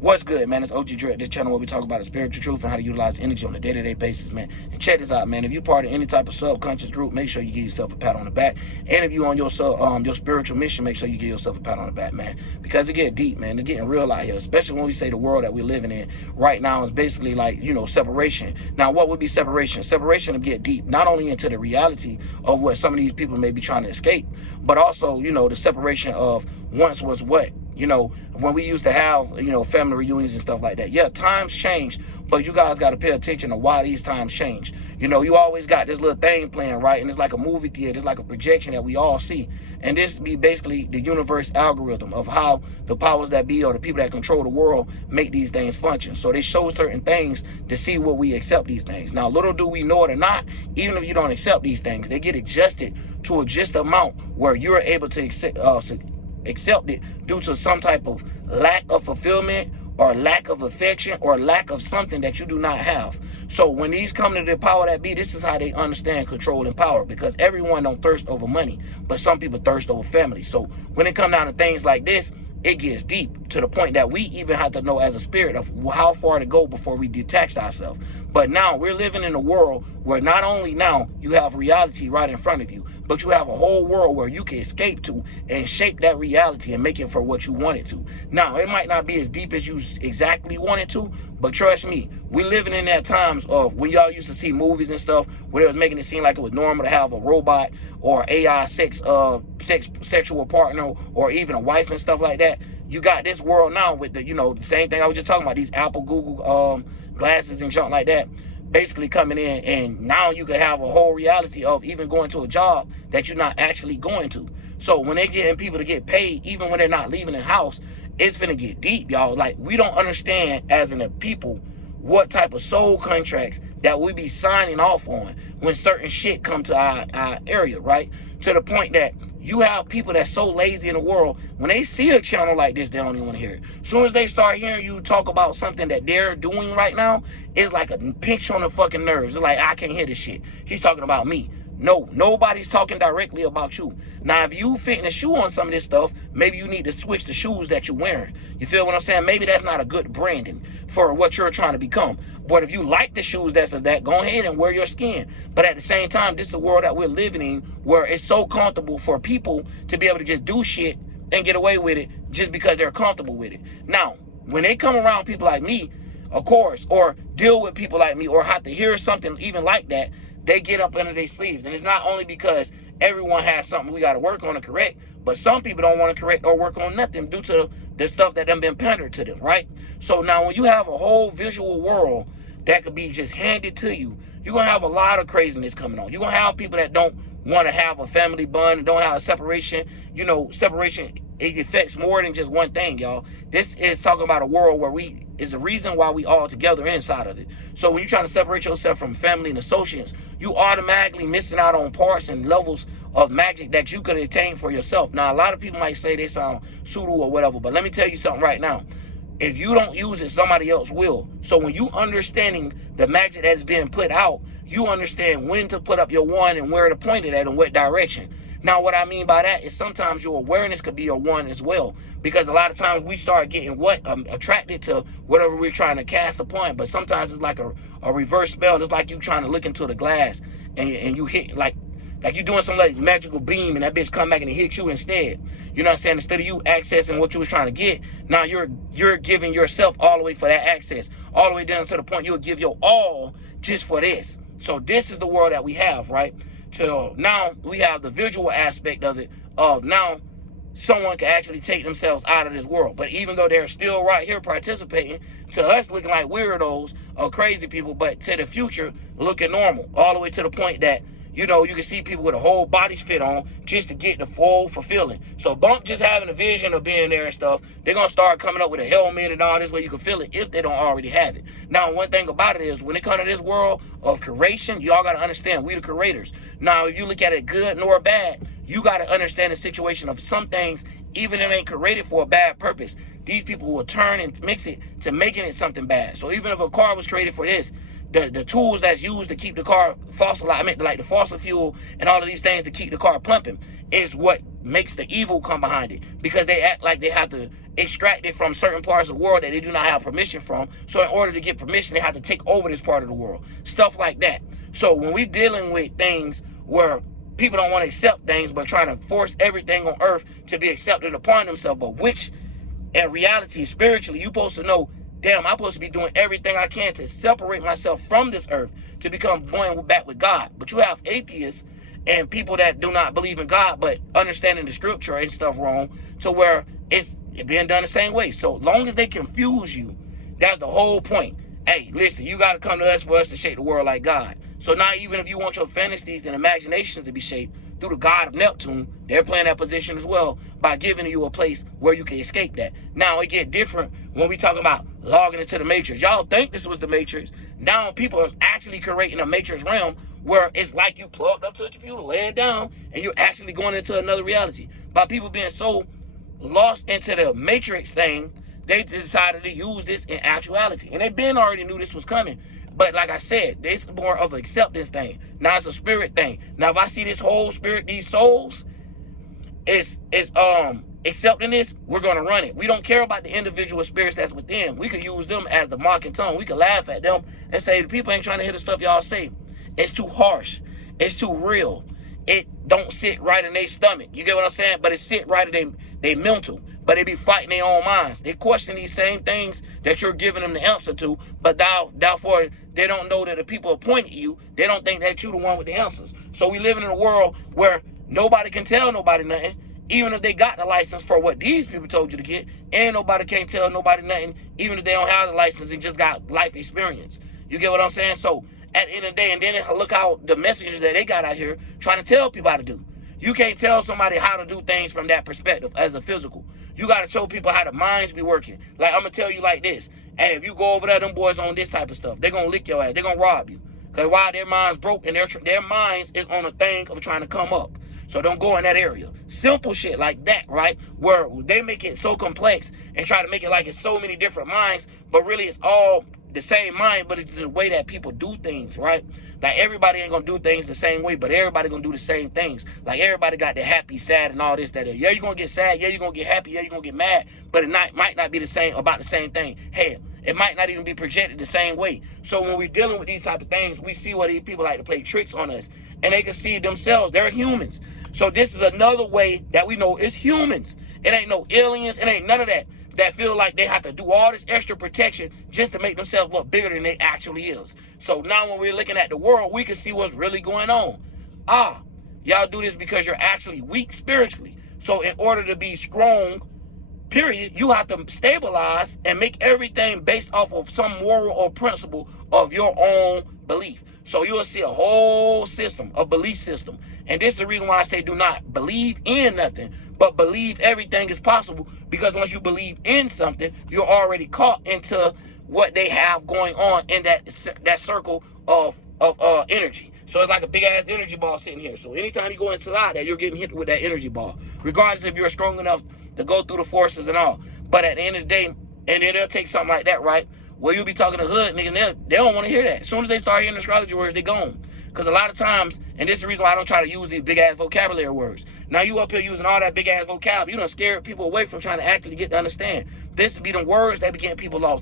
What's good, man? It's OG Dread, this channel where we talk about the spiritual truth and how to utilize energy on a day-to-day basis, man. And check this out, man. If you're part of any type of subconscious group, make sure you give yourself a pat on the back. And if you're on your spiritual mission, make sure you give yourself a pat on the back, man. Because it get deep, man. It's getting real out here, especially when we say the world that we're living in right now is basically like, separation. Now, what would be separation? Separation to get deep, not only into the reality of what some of these people may be trying to escape, but also, the separation of once was what? When we used to have, family reunions and stuff like that. Yeah, times change, but you guys got to pay attention to why these times change. You always got this little thing playing, right? And it's like a movie theater. It's like a projection that we all see. And this be basically the universe algorithm of how the powers that be or the people that control the world make these things function. So they show certain things to see what we accept these things. Now, little do we know it or not, even if you don't accept these things, they get adjusted to a just amount where you're able to accept it due to some type of lack of fulfillment or lack of affection or lack of something that you do not have. So when these come to the power that be, this is how they understand control and power, because everyone don't thirst over money, but some people thirst over family. So when it comes down to things like this, it gets deep to the point that we even have to know as a spirit of how far to go before we detach ourselves. But now we're living in a world where not only now you have reality right in front of you, but you have a whole world where you can escape to and shape that reality and make it for what you want it to. Now, it might not be as deep as you exactly want it to, but trust me, we're living in that times of when y'all used to see movies and stuff where it was making it seem like it was normal to have a robot or AI sexual partner or even a wife and stuff like that. You got this world now with the, the same thing I was just talking about, these Apple, Google glasses and something like that, basically coming in, and now you can have a whole reality of even going to a job that you're not actually going to. So when they getting people to get paid, even when they're not leaving the house, it's finna get deep, y'all. Like, we don't understand as in a people what type of soul contracts that we be signing off on when certain shit come to our area, right? To the point that you have people that's so lazy in the world, when they see a channel like this, they don't even want to hear it. As soon as they start hearing you talk about something that they're doing right now, it's like a pinch on the fucking nerves. It's like, I can't hear this shit. He's talking about me. No, nobody's talking directly about you. Now, if you fitting a shoe on some of this stuff, maybe you need to switch the shoes that you're wearing. You feel what I'm saying? Maybe that's not a good branding for what you're trying to become. But if you like the shoes that's of that, go ahead and wear your skin. But at the same time, this is the world that we're living in where it's so comfortable for people to be able to just do shit and get away with it just because they're comfortable with it. Now, when they come around people like me, of course, or deal with people like me, or have to hear something even like that, they get up under their sleeves. And it's not only because everyone has something we got to work on to correct, but some people don't want to correct or work on nothing due to the stuff that done been pandered to them, right? So now when you have a whole visual world that could be just handed to you, you're going to have a lot of craziness coming on. You're going to have people that don't want to have a family bond and don't have a separation. Separation, it affects more than just one thing, y'all. This is talking about a world where is the reason why we all together inside of it. So when you're trying to separate yourself from family and associates, you automatically missing out on parts and levels of magic that you could attain for yourself. Now, a lot of people might say they sound pseudo or whatever, but let me tell you something right now. If you don't use it, somebody else will. So when you understanding the magic that is being put out, you understand when to put up your one and where to point it at and what direction. Now, what I mean by that is sometimes your awareness could be your one as well, because a lot of times we start getting attracted to whatever we're trying to cast upon, but sometimes it's like a reverse spell. It's like you trying to look into the glass and you hit like you're doing some like magical beam and that bitch come back and it hits you instead. You know what I'm saying? Instead of you accessing what you was trying to get, now you're giving yourself all the way for that access, all the way down to the point you'll give your all just for this. So this is the world that we have, right? So now we have the visual aspect of it, of now someone can actually take themselves out of this world. But even though they're still right here participating, to us looking like weirdos or crazy people, but to the future looking normal, all the way to the point that, you can see people with a whole body fit on just to get the full fulfilling. So bump just having a vision of being there and stuff, they're going to start coming up with a helmet and all this way you can feel it if they don't already have it. Now, one thing about it is when it comes to this world of creation, y'all got to understand we the creators. Now, if you look at it good nor bad, you got to understand the situation of some things, even if it ain't created for a bad purpose, these people will turn and mix it to making it something bad. So even if a car was created for this, the tools that's used to keep the car fossilized, I mean, like the fossil fuel and all of these things to keep the car pumping, is what makes the evil come behind it, because they act like they have to extract it from certain parts of the world that they do not have permission from. So in order to get permission, they have to take over this part of the world, stuff like that. So when we're dealing with things where people don't want to accept things but trying to force everything on earth to be accepted upon themselves, but which in reality, spiritually, you're supposed to know, damn, I'm supposed to be doing everything I can to separate myself from this earth to become going back with God. But you have atheists and people that do not believe in God but understanding the scripture and stuff wrong, to where it's being done the same way. So long as they confuse you, that's the whole point. Hey, listen, you got to come to us for us to shape the world like God. So now even if you want your fantasies and imaginations to be shaped through the god of Neptune, they're playing that position as well by giving you a place where you can escape that. Now it get different when we talking about logging into the matrix. Y'all think this was the matrix. Now people are actually creating a matrix realm where it's like you plugged up to a computer, laying down, and you're actually going into another reality. By people being so lost into the matrix thing, they decided to use this in actuality. And they been already knew this was coming. But like I said, it's more of an acceptance thing. Now it's a spirit thing. Now if I see this whole spirit, these souls, it's accepting this, we're gonna run it. We don't care about the individual spirits that's within. We could use them as the mocking tongue. We could laugh at them and say the people ain't trying to hear the stuff y'all say. It's too harsh. It's too real. It don't sit right in their stomach. You get what I'm saying? But it sit right in their mental. But they be fighting their own minds. They question these same things that you're giving them the answer to, but therefore they don't know that the people appointed you, they don't think that you're the one with the answers. So we living in a world where nobody can tell nobody nothing, even if they got the license for what these people told you to get, and nobody can't tell nobody nothing, even if they don't have the license and just got life experience. You get what I'm saying? So at the end of the day, and then look how the messages that they got out here trying to tell people how to do. You can't tell somebody how to do things from that perspective as a physical. You got to show people how the minds be working. Like, I'm going to tell you like this. Hey, if you go over there, them boys on this type of stuff, they're going to lick your ass. They're going to rob you. Because why? Their minds broke, and their minds is on a thing of trying to come up. So don't go in that area. Simple shit like that, right? Where they make it so complex and try to make it like it's so many different minds, but really it's all the same mind, but it's the way that people do things, right? Like, everybody ain't gonna do things the same way, but everybody gonna do the same things. Like, everybody got the happy, sad, and all this, that. Yeah, you're gonna get sad. Yeah, you're gonna get happy. Yeah, you're gonna get mad. But it might not be the same, about the same thing. Hell, it might not even be projected the same way. So when we're dealing with these type of things, we see what these people like to play tricks on us, and they can see themselves. They're humans. So this is another way that we know it's humans. It ain't no aliens. It ain't none of that feel like they have to do all this extra protection just to make themselves look bigger than they actually is. So now when we're looking at the world, we can see what's really going on. Y'all do this because you're actually weak spiritually. So in order to be strong, period, you have to stabilize and make everything based off of some moral or principle of your own belief. So you'll see a whole system, a belief system. And this is the reason why I say do not believe in nothing, but believe everything is possible. Because once you believe in something, you're already caught into what they have going on in that circle of energy. So it's like a big ass energy ball sitting here. So anytime you go inside that, you're getting hit with that energy ball, regardless if you're strong enough to go through the forces and all. But at the end of the day, and then they'll take something like that, right? Well, you'll be talking to hood nigga, they don't want to hear that. As soon as they start hearing astrology words, they gone. Because a lot of times, and this is the reason why I don't try to use these big ass vocabulary words. Now you up here using all that big ass vocabulary, you done scared people away from trying to actually get to understand. This be the words that be getting people lost.